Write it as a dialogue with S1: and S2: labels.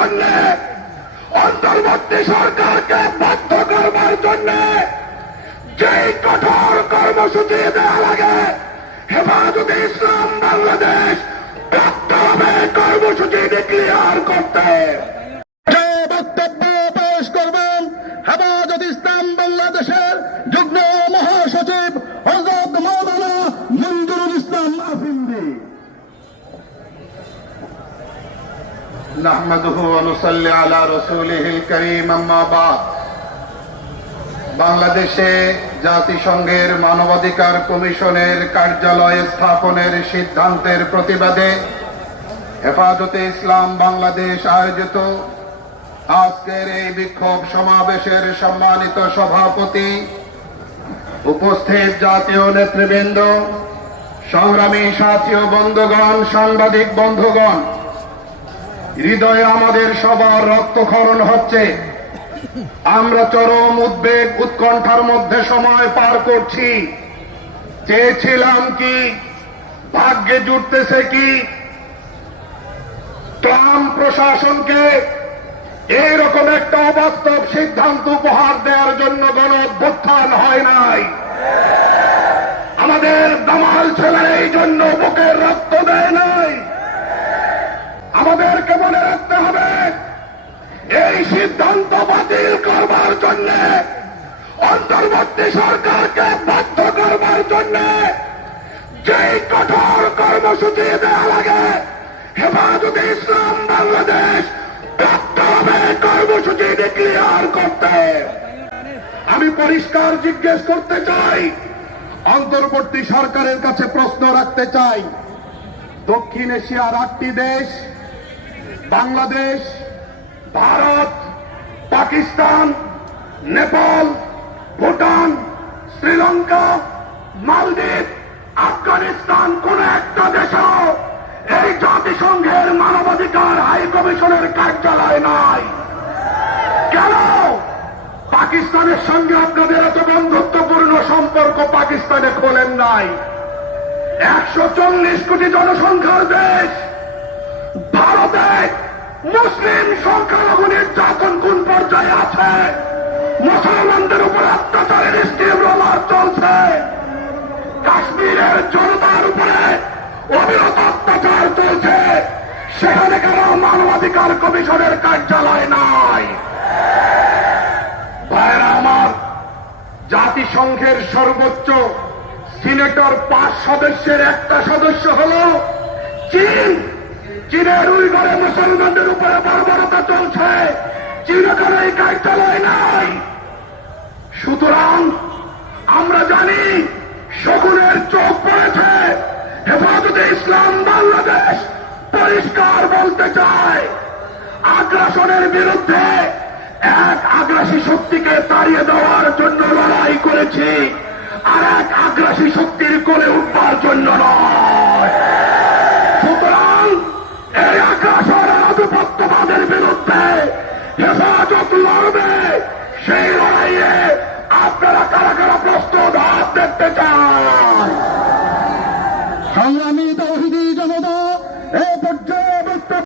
S1: জন্য। অন্তর্বর্তী সরকারকে বাধ্য করবার জন্য যেই কঠোর কর্মসূচি দেওয়া লাগে, হেফাজতে ইসলাম বাংলাদেশ ব্যক্ত হবে কর্মসূচি ডিক্লিয়ার করতে।
S2: نحمده ونصلي على رسوله الكريم أما بعد বাংলাদেশে জাতিসংঘের মানবাধিকার কমিশনের কার্যালয় স্থাপনের সিদ্ধান্তের প্রতিবাদে হেফাজতে ইসলাম বাংলাদেশ আয়োজিত আজকের এই বিক্ষোভ সমাবেশের সম্মানিত সভাপতি উপস্থিত জাতীয় নেতৃবৃন্দ সংগ্রামী সাথী ও বন্ধুগণ সাংবাদিক বন্ধুগণ হৃদয়ে আমাদের সবার রক্তক্ষরণ হচ্ছে। আমরা চরম উদ্বেগ উৎকণ্ঠার মধ্যে সময় পার করছি। চেয়েছিলাম কি? ভাগ্যে জুটতেছে কি? ট্রাম্প প্রশাসনকে এইরকম একটা অবাস্তব সিদ্ধান্ত উপহার দেওয়ার জন্য গণ অভ্যুত্থান হয় নাই। আমাদের দামাল ছেলে এই জন্য আমাদেরকে মনে রাখতে হবে এই সিদ্ধান্ত বাতিল করবার জন্য, অন্তর্বর্তী সরকারকে বাধ্য করবার জন্য যেই কঠোর কর্মসূচি দেওয়া লাগে, হেফাজতে ইসলাম বাংলাদেশ বাধ্য হবে কর্মসূচি ডিক্লিয়ার করতে। আমি পরিষ্কার জিজ্ঞেস করতে চাই, অন্তর্বর্তী সরকারের কাছে প্রশ্ন রাখতে চাই, দক্ষিণ এশিয়ার আটটি দেশ বাংলাদেশ, ভারত, পাকিস্তান, নেপাল, ভুটান, শ্রীলঙ্কা, মালদ্বীপ, আফগানিস্তান, কোন একটা দেশও এই জাতিসংঘের মানবাধিকার হাই কমিশনের কার্যালয় নাই। কেন? পাকিস্তানের সঙ্গে আপনাদের এত বন্ধুত্বপূর্ণ সম্পর্ক পাকিস্তানে খোলেন নাই। একশো চল্লিশ কোটি জনসংখ্যার দেশ মুসলিম সংখ্যালঘু নির্যাতন কোন পর্যায়ে আছে? মুসলমানদের উপর অত্যাচারের স্টিম চলছে। কাশ্মীরের জনতার উপরে অবিরত অত্যাচার চলছে। সেখানে কেন মানবাধিকার কমিশনের কার্যালয় নাই। ভাইরা আমার, জাতিসংঘের সর্বোচ্চ সিনেটর পাঁচ সদস্যের একটা সদস্য হল চীন। চীনের উইঘরে মুসলমানদের উপরে বর্বরতা চলছে। চীন এখানে এই কার্যালয় নাই। সুতরাং আমরা জানি শকুনের চোখ পড়েছে। হেফাজতে ইসলাম বাংলাদেশ পরিষ্কার বলতে চায়। আগ্রাসনের বিরুদ্ধে এক আগ্রাসী শক্তিকে তাড়িয়ে দেওয়ার জন্য লড়াই করেছি। আর এক আগ্রাসী হেফাজত লড়বে সেই লড়াইয়ে আপনারা কারা কারা প্রস্তুত হাত দেখতে চান